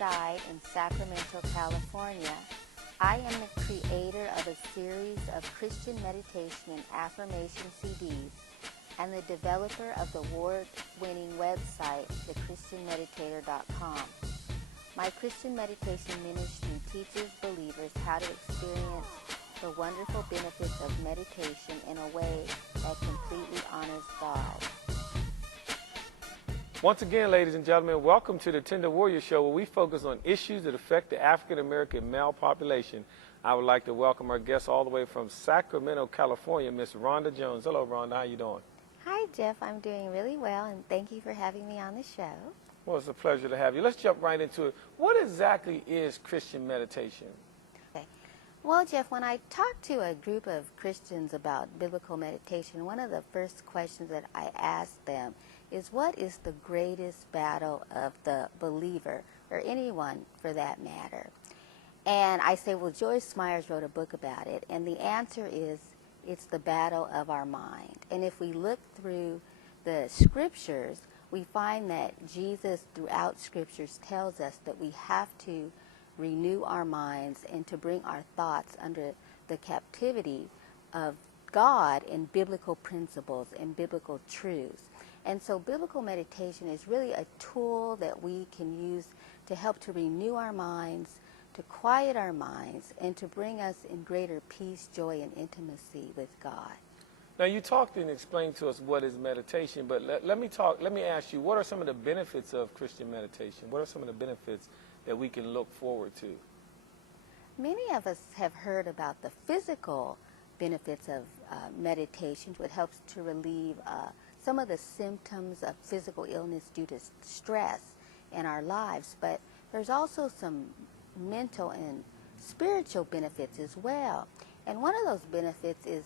reside in Sacramento, California. I am the creator of a series of Christian meditation and affirmation CDs and the developer of the award-winning website, thechristianmeditator.com. My Christian meditation ministry teaches believers how to experience the wonderful benefits of meditation in a way that completely honors God. Once again, ladies and gentlemen, welcome to the Tender Warrior Show, where we focus on issues that affect the African-American male population. I would like to welcome our guest all the way from Sacramento, California, Miss Rhonda Jones. Hello, Rhonda. How you doing? Hi, Jeff. I'm doing really well, and thank you for having me on the show. Well, it's a pleasure to have you. Let's jump right into it. What exactly is Christian meditation? Okay. Well, Jeff, when I talk to a group of Christians about biblical meditation, one of the first questions that I ask them is, what is the greatest battle of the believer, or anyone for that matter? And I say, well, Joyce Myers wrote a book about it, and the answer is, it's the battle of our mind. And if we look through the scriptures, we find that Jesus throughout scriptures tells us that we have to renew our minds and to bring our thoughts under the captivity of God and biblical principles and biblical truths. And so biblical meditation is really a tool that we can use to help to renew our minds, to quiet our minds, and to bring us in greater peace, joy, and intimacy with God. Now, you talked and explained to us what is meditation, but let me ask you, what are some of the benefits of Christian meditation? What are some of the benefits that we can look forward to? Many of us have heard about the physical benefits of meditation, which helps to relieve some of the symptoms of physical illness due to stress in our lives, but there's also some mental and spiritual benefits as well. And one of those benefits is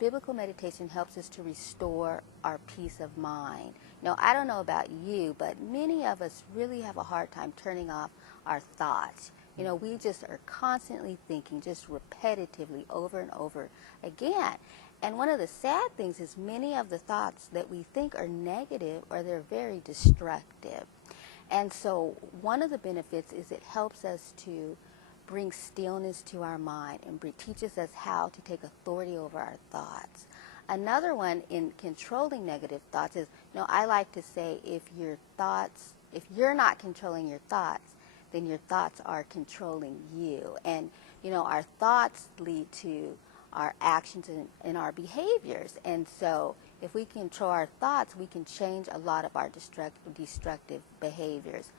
biblical meditation helps us to restore our peace of mind. Now, I don't know about you, but many of us really have a hard time turning off our thoughts. You know, we just are constantly thinking, just repetitively over and over again. And one of the sad things is many of the thoughts that we think are negative, or they're very destructive. And so one of the benefits is it helps us to bring stillness to our mind and teaches us how to take authority over our thoughts. Another one in controlling negative thoughts is, you know, I like to say, if you're not controlling your thoughts, then your thoughts are controlling you. And, you know, our thoughts lead to our actions and our behaviors. And so if we control our thoughts, we can change a lot of our destructive behaviors.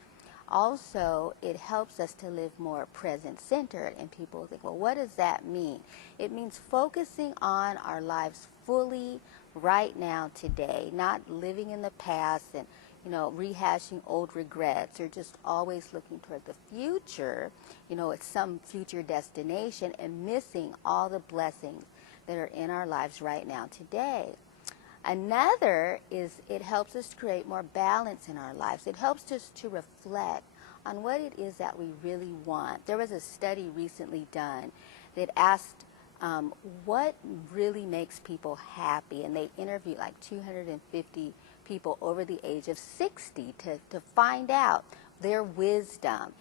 Also, it helps us to live more present-centered, and people think, well, what does that mean? It means focusing on our lives fully right now, today, not living in the past and, you know, rehashing old regrets, or just always looking toward the future, you know, at some future destination, and missing all the blessings that are in our lives right now, today. Another is it helps us to create more balance in our lives. It helps us to reflect on what it is that we really want. There was a study recently done that asked what really makes people happy, and they interviewed like 250 people over the age of 60 to find out their wisdom.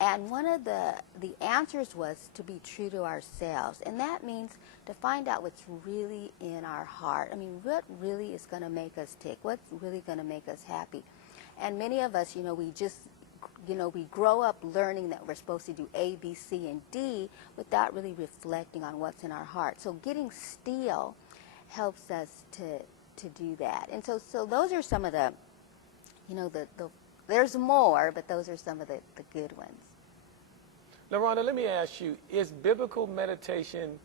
And one of the answers was to be true to ourselves. And that means to find out what's really in our heart. I mean, what really is going to make us tick? What's really going to make us happy? And many of us, you know, we grow up learning that we're supposed to do A, B, C, and D without really reflecting on what's in our heart. So getting still helps us to do that. And so those are some of the, you know, there's more, but those are some of the good ones. Now, Rhonda, let me ask you, is biblical meditation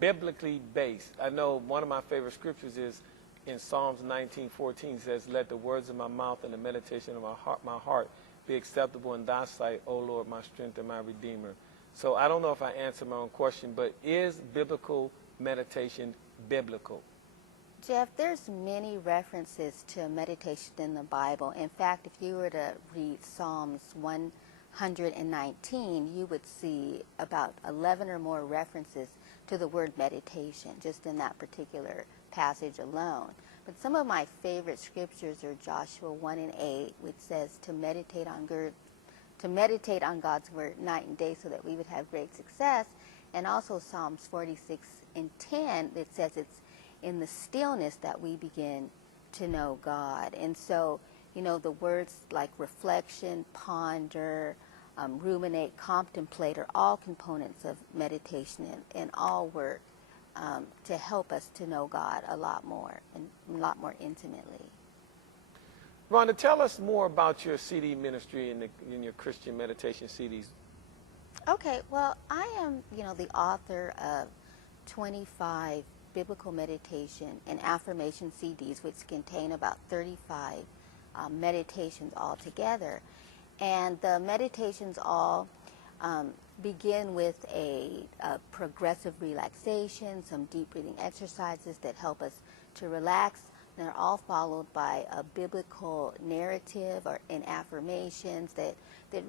biblically based? I know one of my favorite scriptures is in Psalms 19:14, says, let the words of my mouth and the meditation of my heart be acceptable in thy sight, O Lord, my strength and my redeemer. So I don't know if I answered my own question, but is biblical meditation biblical? Jeff, there's many references to meditation in the Bible. In fact, if you were to read Psalms 119, you would see about 11 or more references to the word meditation, just in that particular passage alone. But some of my favorite scriptures are Joshua 1:8, which says to meditate on to meditate on God's word night and day so that we would have great success. And also Psalms 46:10 that says it's in the stillness that we begin to know God. And so, the words like reflection, ponder, ruminate, contemplate are all components of meditation and all work to help us to know God a lot more and a lot more intimately. Rhonda, tell us more about your CD ministry and your Christian meditation CDs. Okay, well, I am, the author of 25 biblical meditation and affirmation CDs, which contain about 35 meditations altogether. And the meditations all begin with a progressive relaxation, some deep breathing exercises that help us to relax. And they're all followed by a biblical narrative and affirmations that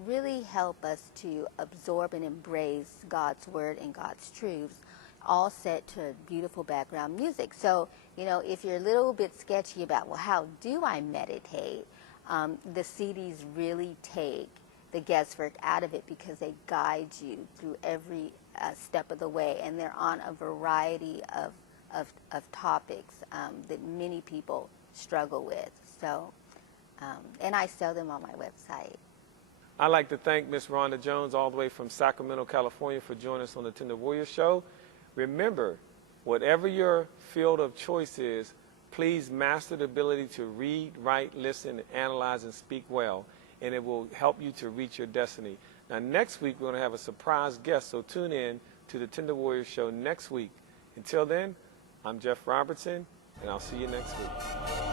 really help us to absorb and embrace God's word and God's truths, all set to beautiful background music. So, if you're a little bit sketchy about, well, how do I meditate? The CDs really take the guesswork out of it because they guide you through every step of the way, and they're on a variety of topics that many people struggle with. So, and I sell them on my website. I'd like to thank Miss Rhonda Jones all the way from Sacramento, California for joining us on the Tender Warrior Show. Remember, whatever your field of choice is, please master the ability to read, write, listen, analyze, and speak well, and it will help you to reach your destiny. Now, next week, we're going to have a surprise guest, so tune in to the Tender Warrior Show next week. Until then, I'm Jeff Robertson, and I'll see you next week.